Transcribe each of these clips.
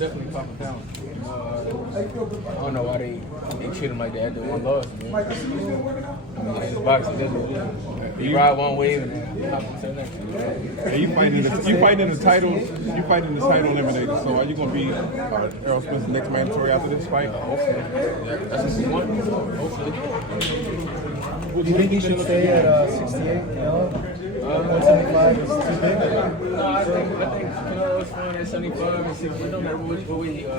definitely pop a pound. I don't know why they treat him like that after one loss, man. I mean, in boxing, that's what it is. You ride one wave and then hop into the next. And you fighting the title eliminator. So are you gonna be Errol Spence next mandatory after this fight? Hopefully. Yeah, that's what we want. Hopefully. Do you think he should stay at 68? You know, 175 is too big. No, I think Canelo's fine at 75 and 60. It don't matter which way he I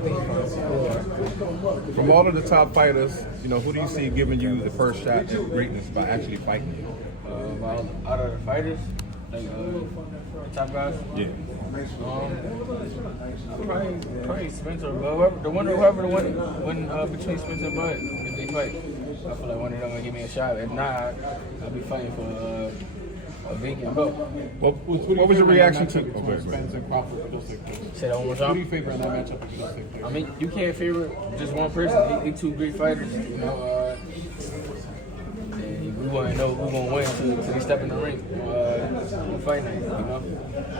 think From all of the top fighters, you know, who do you see giving you the first shot at greatness by actually fighting you? Out of the fighters, like the top guys. Yeah. Probably Spencer, but whoever the one between Spencer and Bud, if they fight, I feel like one of them gonna give me a shot. If not, I'll be fighting for a vacant belt. What was your reaction to Spencer and Crawford for those 6 players? Say that one more time. Who do you favor in that matchup for those 6 players? I mean, you can't favor just one person. They two great fighters, you know. And we want to know who's gonna win until they step in the ring on fight night, you know.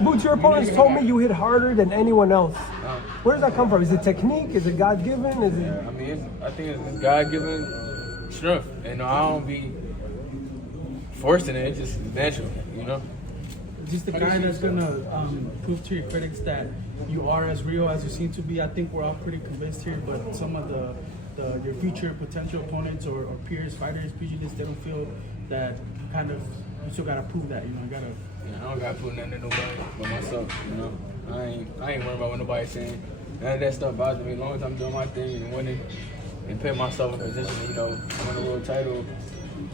Boots, your opponents told me you hit harder than anyone else. Where does that come from? Is it technique? Is it God-given? Is it? I mean, I think it's God-given strength, and I don't be forcing it. It's just natural, you know. Just the guy that's gonna prove to your critics that you are as real as you seem to be. I think we're all pretty convinced here, but some of your future potential opponents or peers, fighters, pugilists, they don't feel that kind of. You still gotta prove that, you know. You gotta. Yeah, I don't gotta prove nothing to nobody but myself, you know. I ain't worried about what nobody's saying. None of that stuff bothers me. As long as I'm doing my thing and winning and putting myself in a position, you know, win a world title.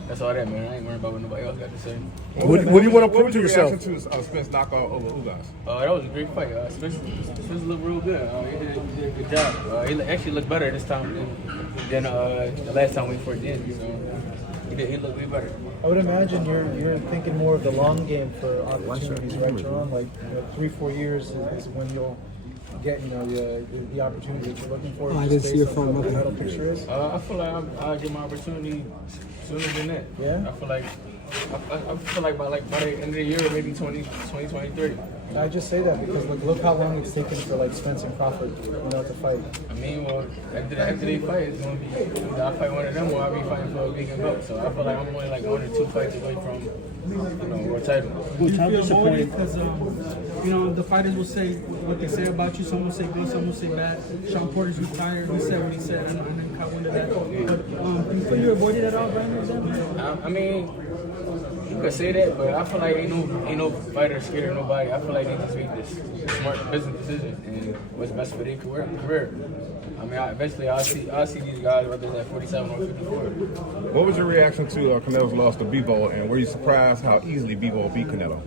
That's all that, man. I ain't worried about what nobody else got to say. What do you want to prove to yourself? What was your reaction to Spence knockout over Ugas? That was a great fight. Spence looked real good. He did a good job. He actually looked better this time than the last time we fought in. So he looked way better. I would imagine you're thinking more of the long game for opportunities, right, Jaron? Like 3-4 years is when you'll get the opportunity that you're looking for. I didn't see your phone. What the title picture is. I feel like I'll get my opportunity sooner than that. Yeah. I feel like by the end of the year, maybe 2023. I just say that because look how long it's taken for like Spence and Crawford, to fight. I mean, well, after they fight, it's gonna be either I fight one of them or I'll be fighting for a vacant belt. So I feel like I'm only like 1 or 2 fights away from world title. Do you feel disappointed because the fighters will say what they say about you. Some will say good, some will say bad. Shawn Porter's retired. He said what he said. I know you caught wind of that. But do you feel you avoided it all, Brian? I mean, you could say that, but I feel like ain't no fighter scared of nobody. I feel like they just make this smart business decision and what's best for their career. I mean, eventually I'll see these guys whether they're at 47 or 54. What was your reaction to Canelo's loss to Bivol, and were you surprised how easily Bivol beat Canelo?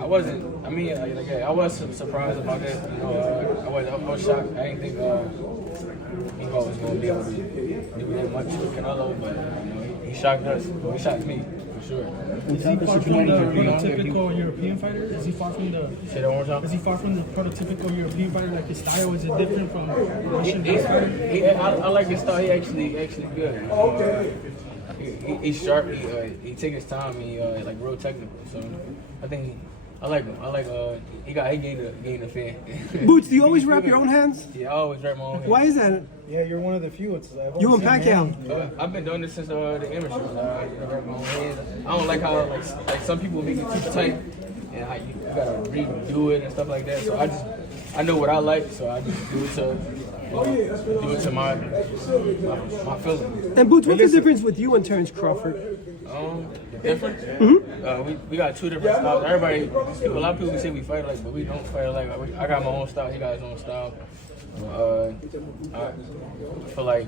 I wasn't. I mean, I was surprised about that. I was shocked. I didn't think Bivol was going to be able to do that much with Canelo, but he shocked us. Well, he shocked me for sure. Is he far from the prototypical European fighter? Is he far from the? Say that one more time. Is he far from the prototypical European fighter? Like his style, is it different from Russian fighter? I like his style. He actually good. He's sharp. He take his time. He like real technical. So I think I like him. He gained a fan. Boots, do you always wrap your own hands? Yeah, I always wrap my own hands. Why is that? Yeah, you're one of the few. You and Pacquiao. I've been doing this since the amateurs. Wrap my own hands. I don't like how like some people make it too tight, and you gotta redo it and stuff like that. So I know what I like, so I just do it to my feeling. And Boots, what's the difference with you and Terrence Crawford? The difference? Mm-hmm. We got 2 different styles. A lot of people say we fight alike, but we don't fight alike. I got my own style. He got his own style. I feel like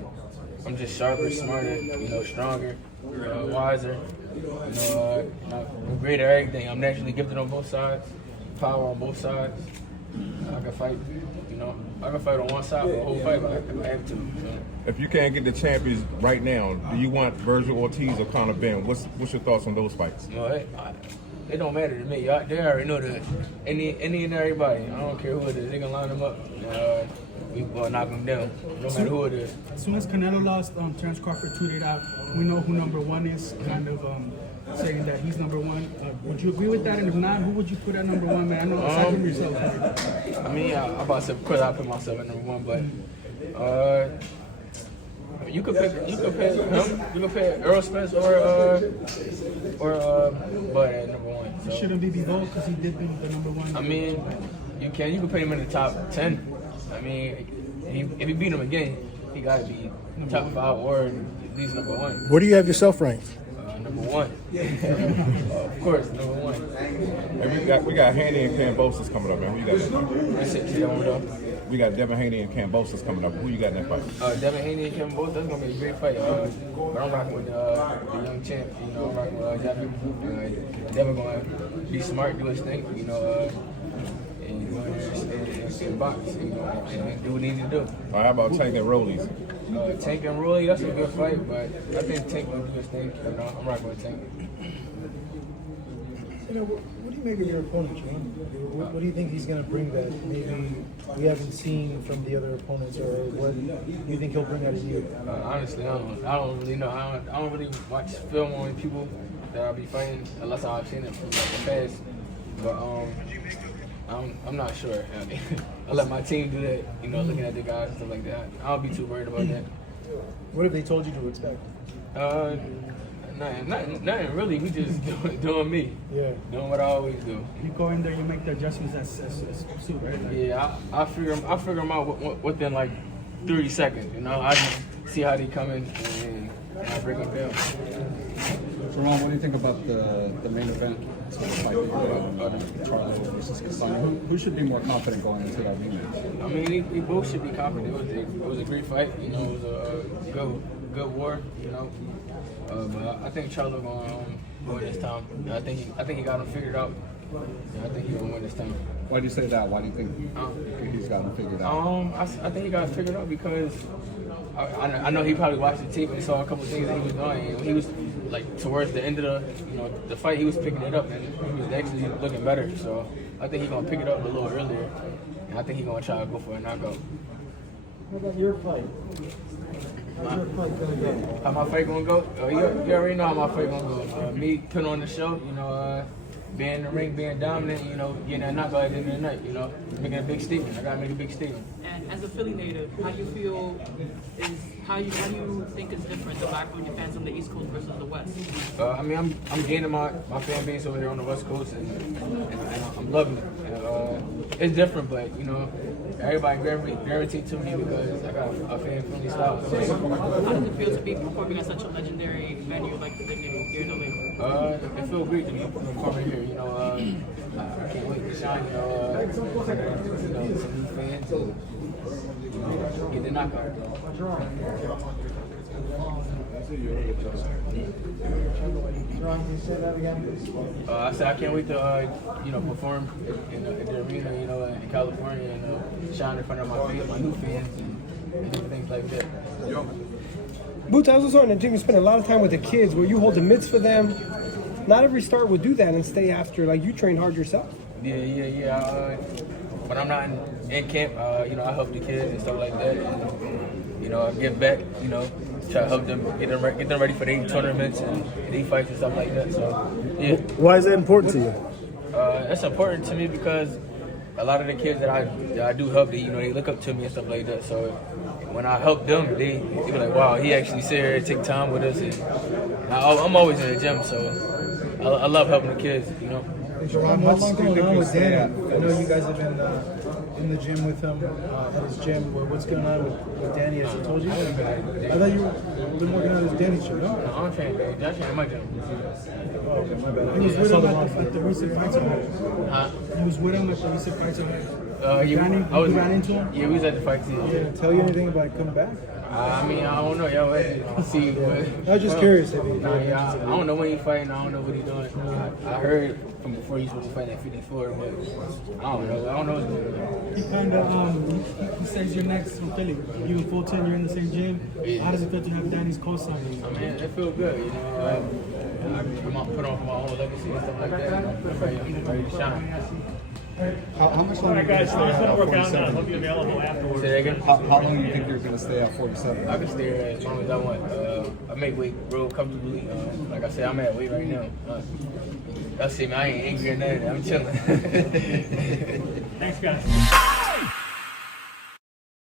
I'm just sharper, smarter, stronger, wiser. I'm great at everything. I'm naturally gifted on both sides, power on both sides. I can fight, I can fight on one side for the whole fight, but I have to. If you can't get the champions right now, do you want Virgil Ortiz or Conor Ben? What's your thoughts on those fights? It don't matter to me. They already know that any and everybody. I don't care who it is. They can line them up. We gonna knock them down, no matter who it is. As soon as Canelo lost, Terrence Crawford tweeted out, "We know who number 1 is." Kind of saying that he's number one. Would you agree with that? And if not, who would you put at number one, man? I know aside from yourself. I mean, I'm about to say, of course, I put myself at number one, but you could pick him. You could pick Earl Spence or Bud at number one. So. Shouldn't be Bivol because he did be the number one. I mean, you can put him in the top 10. I mean, if you beat him again, he got to be top 5 or at least number one. Where do you have yourself ranked? Number one. Of course, number one. And we got Haney and Cambosis coming up, man. Who you got in that fight? We got Devin Haney and Cambosis coming up. Who you got in that fight? Devin Haney and Cam Buford, that's going to be a great fight. But I'm rocking with the young champ. You know, I'm rocking with Devin. Devin going to be smart, do his thing, you know, and stay box, you know, and do what he needs to do. All right, how about Tank and Rollies? Tank and Rolly, that's a good fight, but I think Tank will do his thing. You know, I'm rocking with Tank. You know, what do you make of your opponent, Shawn? What do you think he's going to bring that maybe we haven't seen from the other opponents, or what do you think he'll bring out of you? Honestly, I don't really know. I don't really watch film on people that I'll be fighting unless I've seen it from like the past. But I'm not sure. I let my team do that. You know, looking at the guys and stuff like that. I don't be too worried about that. What have they told you to expect? Nothing really. We just doing me. Yeah. Doing what I always do. You go in there, you make the adjustments as suit, right? Like, Yeah, I figure them out within like 30 seconds. You know, I just see how they come in and I break them down. Jaron, what do you think about the main event? So the fight that you have, Charlo versus Casano. Who should be more confident going into that rematch? I mean, we both should be confident. It was a great fight. You know, it was a good war. You know, but I think Charlo gonna win this time. I think he got him figured out. Yeah, I think he's gonna win this time. Why do you say that? Why do you think he's got him figured out? I think he got it figured out because I know he probably watched the tape and saw a couple things that he was doing. And he was like towards the end of the fight, he was picking it up and he was actually looking better. So I think he's gonna pick it up a little earlier, and I think he's gonna try to go for a knockout. What about your fight? How's your fight gonna go? How my fight gonna go? You already know how my fight gonna go. Me putting on the show, you know, being in the ring, being dominant, you know, getting that knockout at the end of the night, you know, making a big statement. I gotta make a big statement. And as a Philly native, how do you feel how do you think is different, the background your fans on the East Coast versus the West? I mean, I'm gaining my fan base over here on the West Coast, and I'm loving it. It's different, but you know, everybody gravitate to me because I got a fan-friendly style. So. How does it feel to be performing at such a legendary venue like the venue here in LA? It feels great to be performing here. You know, I can't wait to shine. You know, some new fans and get the knockout. I said I can't wait to perform in the arena, you know, in California, and shine in front of my new fans and things like that. Boots, I was also on the team. You spend a lot of time with the kids where you hold the mitts for them. Not every star would do that and stay after. Like, you train hard yourself. Yeah. When I'm not in camp, you know, I help the kids and stuff like that. And, you know, I give back, you know, try to help them get them ready for their tournaments and their fights and stuff like that. So, yeah. Why is that important to you? That's important to me because a lot of the kids that I do help, they look up to me and stuff like that. So when I help them, they be like, wow, he actually sit here and take time with us. And I'm always in the gym, so I love helping the kids, you know. Jaron, what's going on with Danny? I know you guys have been in the gym with him, at his gym. What's going on with Danny? Has he told you? I thought you been working on his Danny show, no? I'm training, baby. That's in my gym. Oh, okay, my bad. He was with him at the recent fights. Huh? He was with him at the recent fights. You ran into him? Yeah, we was at the fight team. Did he tell you anything about coming back? I mean, I don't know. Y'all wait to see. I was just curious if he. I don't know when he's fighting. I don't know what he's doing. I heard from before he's supposed to fight at 54, but I don't know. I don't know what's going on. He kind of he says you're next from Philly. You and Fulton, you're in the same gym. Yeah. How does it feel to have Danny's co-signing? I mean, it feels good. You know, I put on my own legacy and stuff like that. I'm ready to shine. How much longer are you going to stay at 47? Hope you're available afterwards. Say that again? How long do you think you're going to stay at 47? I can stay there as long as I want. I make weight real comfortably. Like I said, I'm at weight right now. Y'all see me, I ain't angry or nothing. I'm chilling. Thanks, guys.